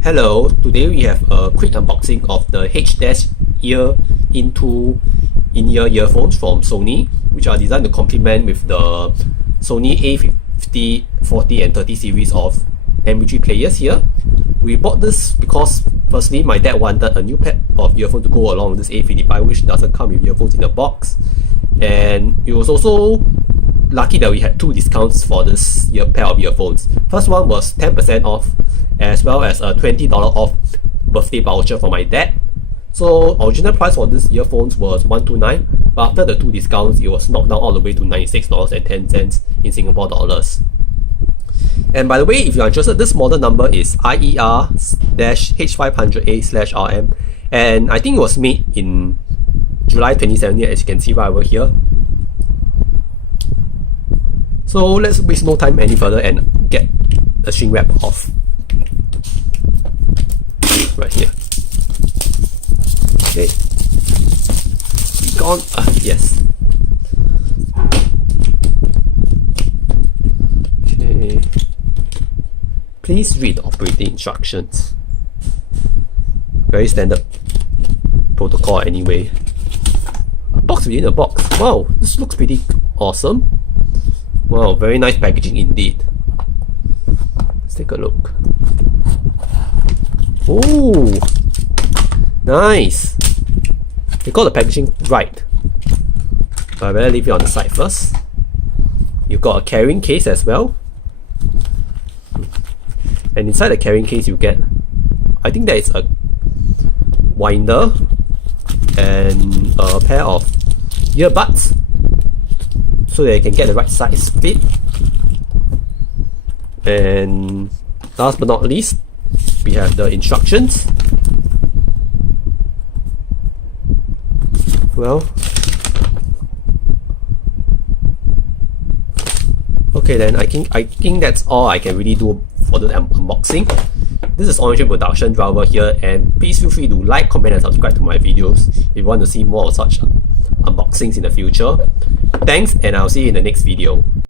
Hello, today we have a quick unboxing of the h.ear in2 in-ear earphones from Sony, which are designed to complement with the Sony A50, 40 and 30 series of MP3 players here. We bought this because firstly my dad wanted a new pair of earphones to go along with this A55, which doesn't come with earphones in the box, and it was also lucky that we had two discounts for this pair of earphones. First one was 10% off, as well as a $20 off birthday voucher for my dad. So original price for this earphones was $129, but after the two discounts it was knocked down all the way to $96.10 in Singapore dollars. And by the way, if you are interested, this model number is earphones-h500A/RM, and I think it was made in July 2017, as you can see right over here. So let's waste no time any further and get the shrink wrap off. Right here. Okay. Be gone. Yes. Okay. Please read the operating instructions. Very standard protocol anyway. A box within a box. Wow, this looks pretty awesome. Wow, very nice packaging indeed. Let's take a look. Oh, nice. They got the packaging right, but I better leave it on the side first. You've got a carrying case as well, and inside the carrying case you get, I think there is a winder and a pair of earbuds, so that you can get the right size fit. And last but not least, we have the instructions. Well, okay then, I think that's all I can really do for the unboxing. This is on-chip production driver here, and please feel free to like, comment and subscribe to my videos if you want to see more of such unboxings in the future. Thanks, and I'll see you in the next video.